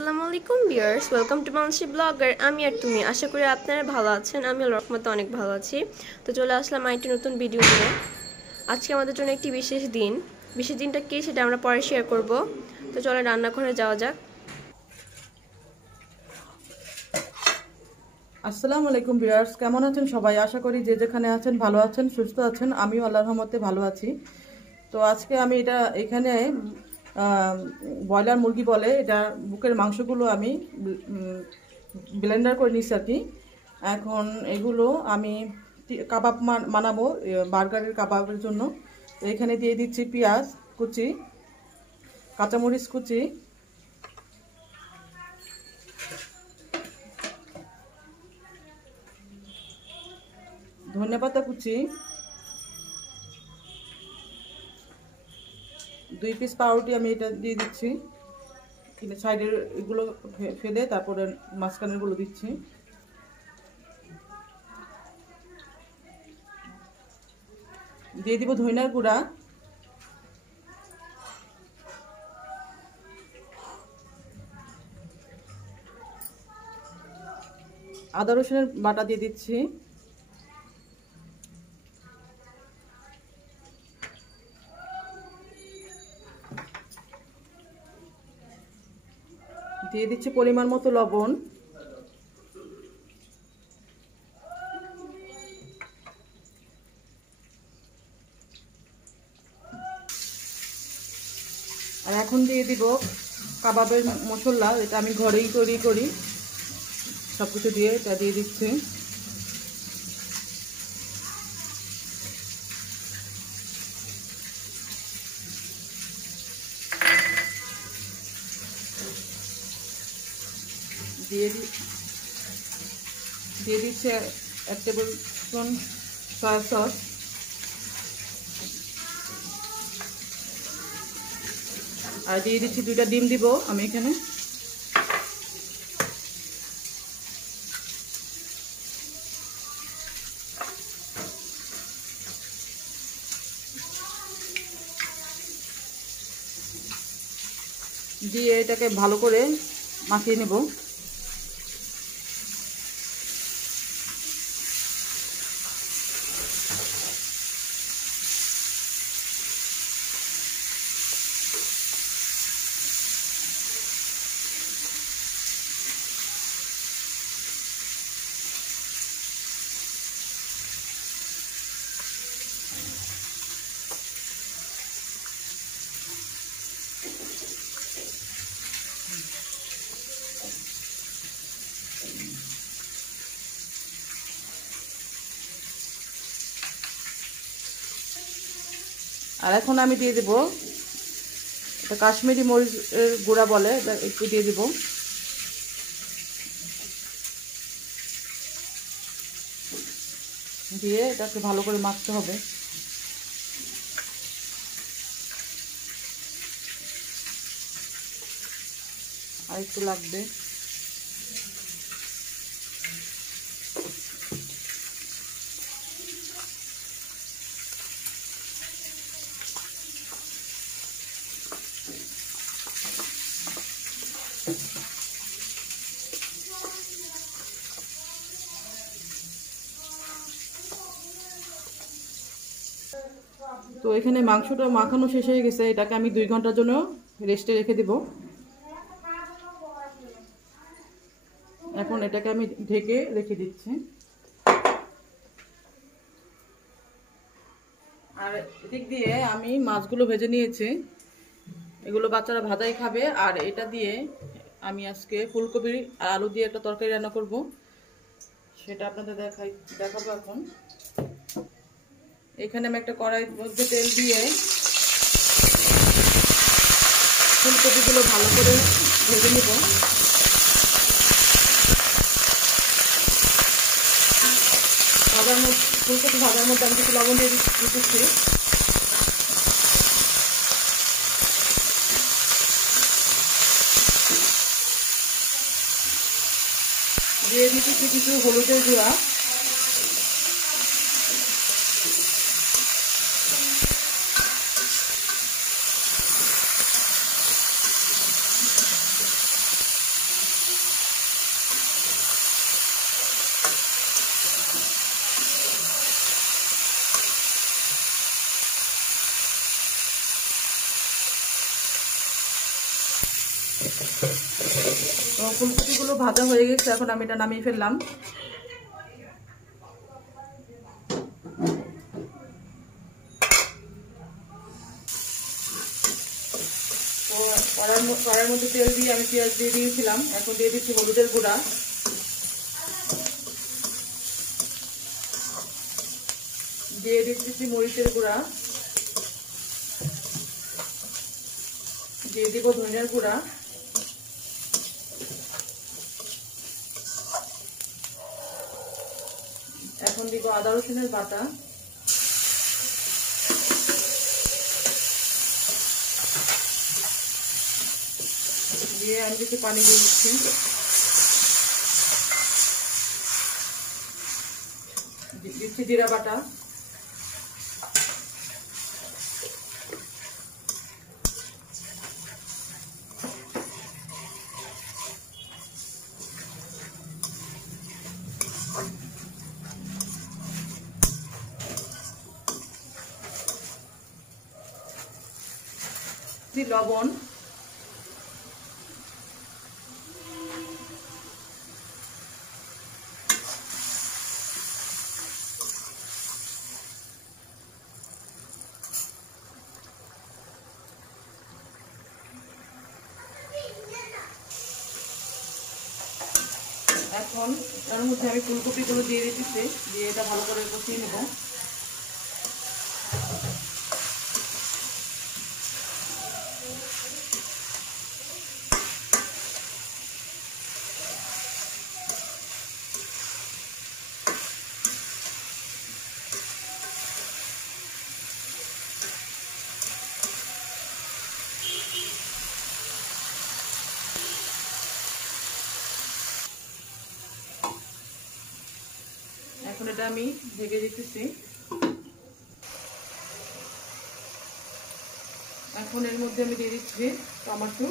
আসসালামু আলাইকুম viewers, welcome to মানসি ব্লগার। আমি আর তুমি, আশা করি আপনারা ভালো আছেন। আমি আল্লাহর রহমতে অনেক ভালো আছি। তো চলে আসলাম আরেকটি নতুন ভিডিও নিয়ে। আজকে আমাদের জন্য একটি বিশেষ দিন। বিশেষ দিনটা কী সেটা আমরা পরে শেয়ার করব। তো চলো রান্নাঘরে যাওয়া যাক। আসসালামু আলাইকুম ভিউয়ার্স, কেমন আছেন সবাই? আশা করি যে যেখানে আছেন ভালো আছেন, সুস্থ আছেন। আমিও আল্লাহর রহমতে ভালো আছি। তো আজকে আমি এখানে ব্রয়লার মুরগি বলে, এটা বুকের মাংসগুলো আমি ব্লেন্ডার করে নিচ্ছি আর কি। এখন এগুলো আমি কাবাব বানাবো, বার্গারের কাবাবের জন্য। তো এখানে দিয়ে দিচ্ছি পেঁয়াজ কুচি, কাঁচামরিচ কুচি, ধনেপাতা কুচি, 2 পিস পাউরুটি আমি এটা দিয়ে দিচ্ছি। সাইডের এগুলো ফেলে তারপরে মাঝখানের গুলো দিচ্ছি। দিয়ে দিব ধনিয়ার গুঁড়া, আদা রসুনের বাটা দিয়ে দিচ্ছি, দিয়ে দিচ্ছি পরিমাণ মতো লবণ, আর এখন দিয়ে দিব কাবাবের মশলা। এটা আমি ঘরেই তৈরি করি, সব কিছু দিয়ে এটা দিয়ে দিচ্ছি। দিয়ে দিচ্ছে 1 টেবিল স্পুন সয়া সস, আর দিয়ে দিচ্ছি 2টা ডিম দিব আমি এখানে। দিয়ে এটাকে ভালো করে মাখিয়ে নেব। আর এখন আমি দিয়ে দেব, এটা কাশ্মীরি মরিচের গুঁড়া বলে, এটা একটু দিয়ে দিব। দিয়ে এটাকে ভালো করে মাখতে হবে। আর একটু লাগবে। তো এখানে মাংসটা মাখানো শেষ হয়ে গেছে, এটাকে আমি 2 ঘন্টার জন্য রেস্টে রেখে দিব। এখন এটাকে আমি ঢেকে রেখে দিচ্ছি। আর এদিক দিয়ে আমি মাছগুলো ভেজে নিয়েছি, এগুলো বাচ্চারা ভাজাই খাবে। আর এটা দিয়ে আমি আজকে ফুলকপি আর আলু দিয়ে একটা তরকারি রান্না করব, সেটা আপনাদের দেখাবো এখন। এখানে আমি একটা কড়াইয়ের মধ্যে তেল দিয়ে ফুলকপিগুলো ভালো করে ভেজে নেব। ফুলকপি ভাজার মধ্যে আমি কিছু লবণ দিয়ে দিচ্ছি। দিয়ে দিচ্ছি কিছু হলুদের গুঁড়া, তো ফুলকপিগুলো ভাজা হয়ে গেছে, এখন আমি এটা নামিয়ে ফেললাম। তো কড়াইয়ের মধ্যে তেল দিয়ে আমি পেঁয়াজ দিয়ে দিয়েছিলাম, এখন দিয়ে দিচ্ছি হলুদের গুঁড়া, দিয়ে দিচ্ছি মরিচের গুঁড়া, দিয়ে দিব ধনিয়ার গুঁড়া, এখন দিব আদা রসুনের বাটা, দিয়ে আমি কিছু পানি দিয়ে দিচ্ছি, দিচ্ছি জিরা বাটা, লবণ, এখন এর মধ্যে আমি ফুলকপিগুলো দিয়ে দিতেছি, দিয়ে এটা ভালো করে কষিয়ে নেব। এখন এটা আমি ঢেকে দিতেছি। এখন এর মধ্যে আমি দিয়ে দিচ্ছি টমেটো,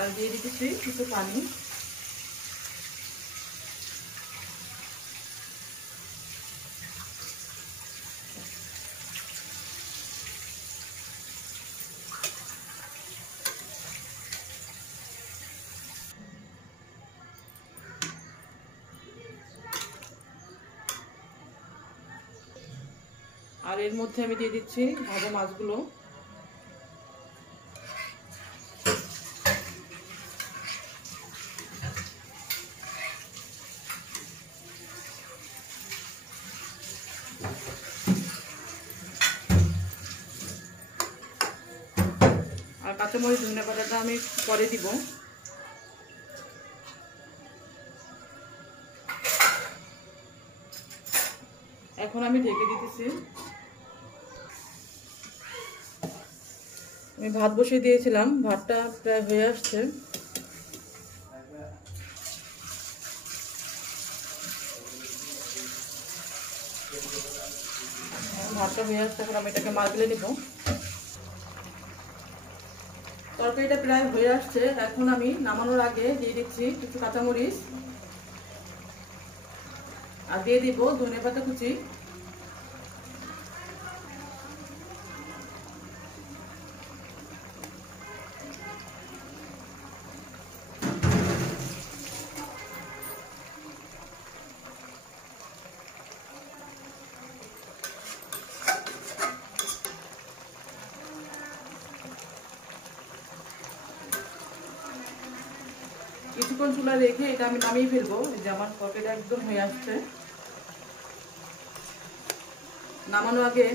আর দিয়ে দিতেছি কিছু পানি। আর এর মধ্যে আমি দিয়ে দিচ্ছি ভাজা মাছগুলো। আর কাঁচামরিচ ধনিয়া পাতাটা আমি পরে দিব। এখন আমি ঢেকে দিতেছি। আমি ভাত বসিয়ে দিয়েছিলাম, ভাতটা প্রায় হয়ে আসছে। ভাতটা হয়ে আসছে, এখন আমি এটাকে মাখলে নিব। তরকারিটা প্রায় হয়ে আসছে, এখন আমি নামানোর আগে দিয়ে দিচ্ছি কিছু কাঁচামরিচ, আর দিয়ে দিব ধনেপাতা কুচি। কিছুক্ষণ চুলা রেখে এটা আমি নামিয়ে ফেলবো। যে আমার তরকারিটা একদম হয়ে আসছে। নামানোর আগে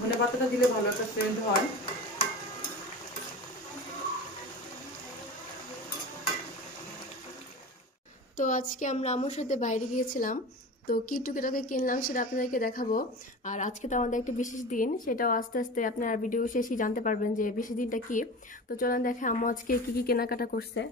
ধনেপাতাটা দিলে ভালো একটা সেন্ট হয়। তো আজকে আমরা আম্মুর সাথে বাইরে গিয়েছিলাম, তো কি টুকিটাকি কিনলাম সেটা আপনাদেরকে দেখাবো। আর আজকে তো আমাদের একটা বিশেষ দিন, সেটাও আস্তে আস্তে আপনারা ভিডিও শেষেই জানতে পারবেন যে বিশেষ দিনটা কি। তো চলেন দেখে আম্মু আজকে কি কি কেনাকাটা করছে।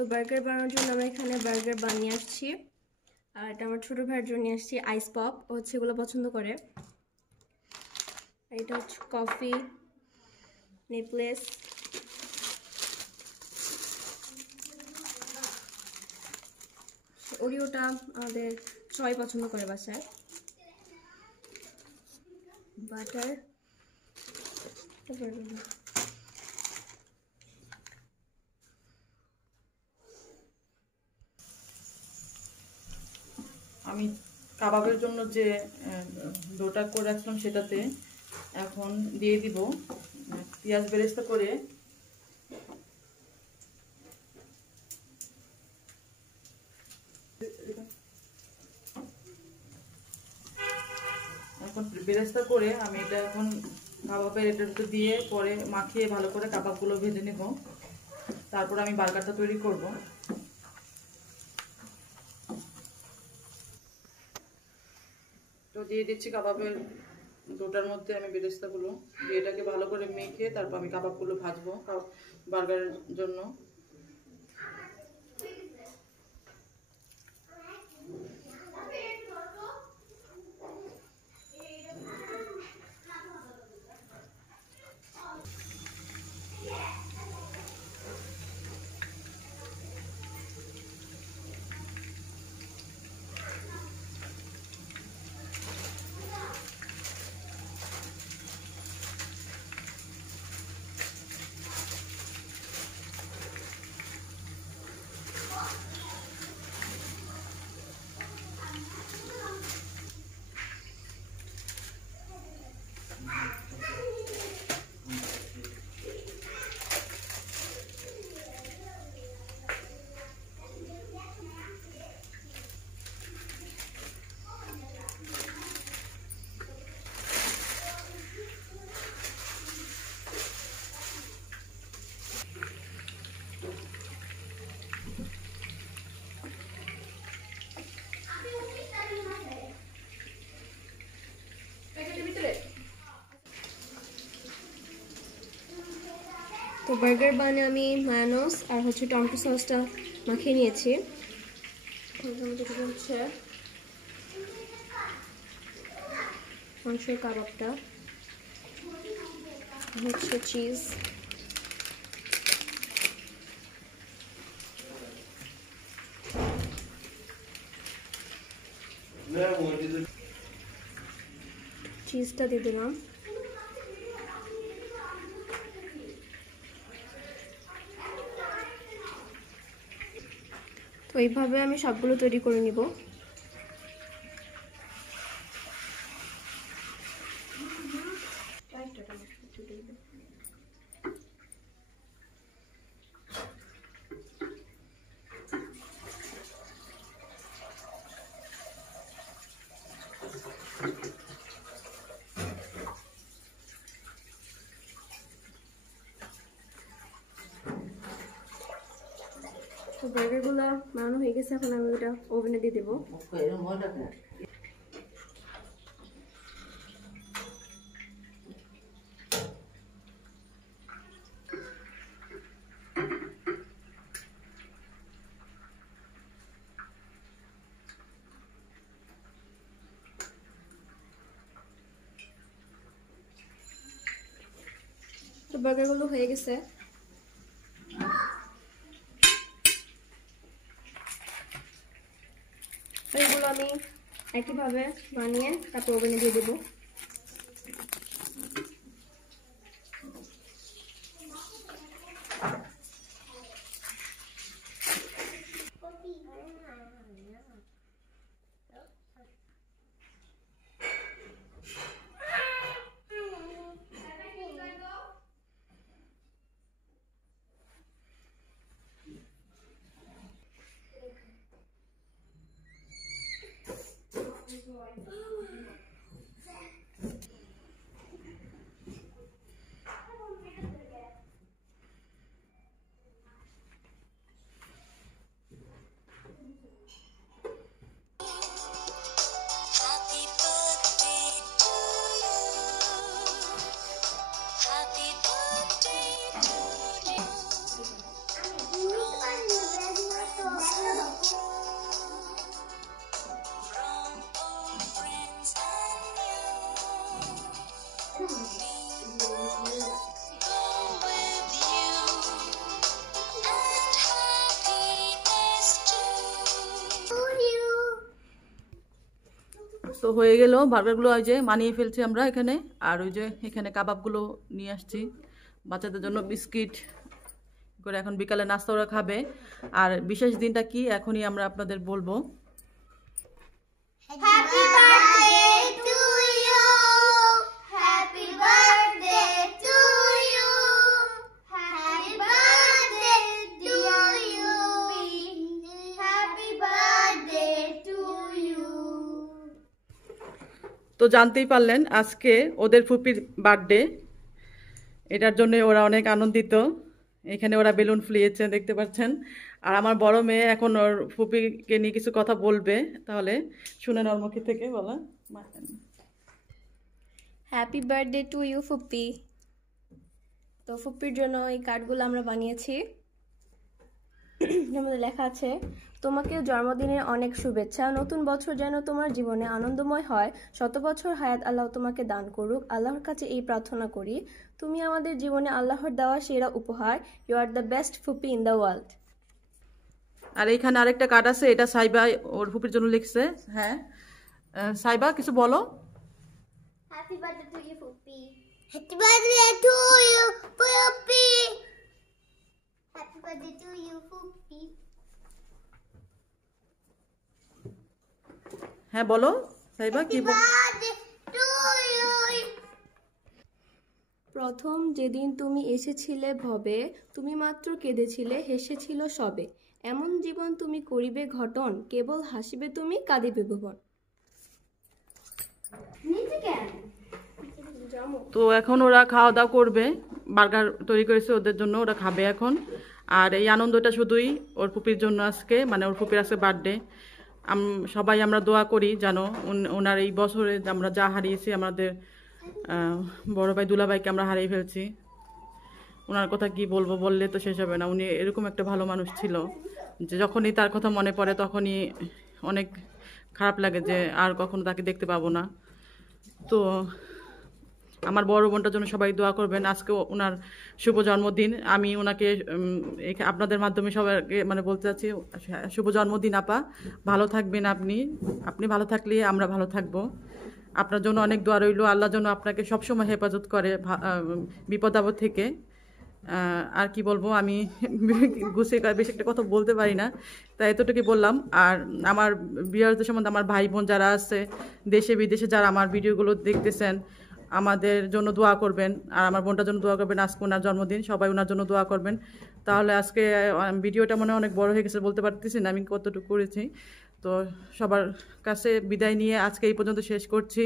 তো বার্গার বানানোর জন্য আমরা এখানে বার্গার বানিয়ে আসছি, আর এটা আমার ছোটো ভাইয়ের জন্য নিয়ে আসছি আইস পপ, ও হচ্ছে এগুলো পছন্দ করে। এটা হচ্ছে কফি, নেকলেস, ওরিওটা আমাদের সবাই পছন্দ করে বাসায়, বাটার, আমি কাবাবের জন্য যে ডোটা করে রাখলাম সেটাতে এখন দিয়ে দিব পেঁয়াজ বেরেস্তা করে। এখন বেরেস্তা করে আমি এটা এখন কাবাবের এটার দিয়ে পরে মাখিয়ে ভালো করে কাবাবগুলো ভেজে নেব, তারপর আমি বার্গারটা তৈরি করব। তো দিয়ে দিচ্ছি কাবাবের ডোটার মধ্যে আমি বেরেস্তাগুলো দিয়ে এটাকে ভালো করে মেখে তারপর আমি কাবাবগুলো ভাজবো বার্গারের জন্য। তো বার্গার বানে আমি মায়োনেজ আর হচ্ছে টমেটো সসটা মাখিয়ে নিয়েছি। হচ্ছে মাংসের কাবাবটা, হচ্ছে চিজ, চিজটা দিয়ে দিলাম। তো এইভাবে আমি সবগুলো তৈরি করে নিব। তো বার্গারগুলো বানানো হয়ে গেছে, এখন আমি ওটা ওভেনে দিয়ে দেবো। তো বার্গারগুলো হয়ে গেছে। এগুলো আমি একইভাবে বানিয়ে তারপর ওভেনে দিয়ে দেবো। তো হয়ে গেল বার্গারগুলো, ওই যে মানিয়ে ফেলছি আমরা এখানে। আর ওই যে এখানে কাবাবগুলো নিয়ে আসছি বাচ্চাদের জন্য, বিস্কিট করে এখন বিকালে নাস্তা ওরা খাবে। আর বিশেষ দিনটা কি এখনই আমরা আপনাদের বলবো। Happy birthday to you. Happy birthday to you. Happy birthday to you. Happy birthday to you. তো জানতেই পারলেন আজকে ওদের ফুপির বার্থডে, এটার জন্য ওরা অনেক আনন্দিত। এখানে ওরা বেলুন ফুলিয়েছে দেখতে পাচ্ছেন। আর আমার বড় মেয়ে এখন ওর ফুপিকে নিয়ে কিছু কথা বলবে, তাহলে শুনেন ওর মুখ থেকে বলা। হ্যাপি বার্থডে টু ইউ ফুপ্পি। তো ফুপ্পির জন্য এই কার্ডগুলো আমরা বানিয়েছি, এর মধ্যে লেখা আছে, তোমাকে জন্মদিনের অনেক শুভেচ্ছা, নতুন বছর যেন তোমার জীবনে আনন্দময় হয়, শত বছর হায়াত আল্লাহ তোমাকে দান করুক, আল্লাহর কাছে এই প্রার্থনা করি, তুমি আমাদের জীবনে আল্লাহর দেওয়া সেরা উপহার, ইউ আর দ্য বেস্ট ফুপি ইন দ্য ওয়ার্ল্ড। আর এইখানে আরেকটা কার্ড আছে, এটা সাইবা ওর ফুপির জন্য লিখছে। হ্যাঁ সাইবা কিছু বলো। Happy birthday to you, Puppy. Happy birthday to you, Puppy. Happy birthday to you, Puppy. হ্যাঁ বলো সাইবা কি Birthday to you. প্রথম যেদিন তুমি এসেছিলে ভবে, তুমি মাত্র কেঁদেছিলে, হেসেছিল সবে, এমন জীবন তুমি করিবে ঘটন, কেবল হাসিবে তুমি, কাঁদিবে ভুবন। তো এখন ওরা খাওয়া দাওয়া করবে, বার্গার তৈরি করেছে ওদের জন্য, ওরা খাবে এখন। আর এই আনন্দটা শুধুই ওর ফুপির জন্য আজকে, মানে ওর ফুপির আজকে বার্থডে। সবাই আমরা দোয়া করি যেন ওনার এই বছরে আমরা যা হারিয়েছি, আমাদের বড় ভাই দুলাভাইকে আমরা হারিয়ে ফেলছি। ওনার কথা কি বলবো, বললে তো শেষ হবে না। উনি এরকম একটা ভালো মানুষ ছিল যে যখনই তার কথা মনে পড়ে তখনই অনেক খারাপ লাগে যে আর কখনো তাকে দেখতে পাবো না। তো আমার বড় বোনটার জন্য সবাই দোয়া করবেন। আজকে ওনার শুভ জন্মদিন, আমি ওনাকে আপনাদের মাধ্যমে সবাইকে মানে বলতে চাচ্ছি, শুভ জন্মদিন আপা, ভালো থাকবেন আপনি। আপনি ভালো থাকলে আমরা ভালো থাকবো। আপনার জন্য অনেক দোয়া রইল, আল্লাহ যেন আপনাকে সবসময় হেফাজত করে বিপদ আপদ থেকে। আর কি বলবো, আমি গুছিয়ে বেশি একটা কথা বলতে পারি না, তাই এতটুকুই বললাম। আর আমার বিয়ারদের সম্বন্ধে আমার ভাই বোন যারা আছে দেশে বিদেশে, যারা আমার ভিডিওগুলো দেখতেছেন, আমাদের জন্য দোয়া করবেন। আর আমার বোনটার জন্য দোয়া করবেন, আজকে ওনার জন্মদিন, সবাই ওনার জন্য দোয়া করবেন। তাহলে আজকে ভিডিওটা মনে অনেক বড় হয়ে গেছে, বলতে পারতেছি না আমি কতটুকু করেছি। তো সবার কাছে বিদায় নিয়ে আজকে এই পর্যন্ত শেষ করছি।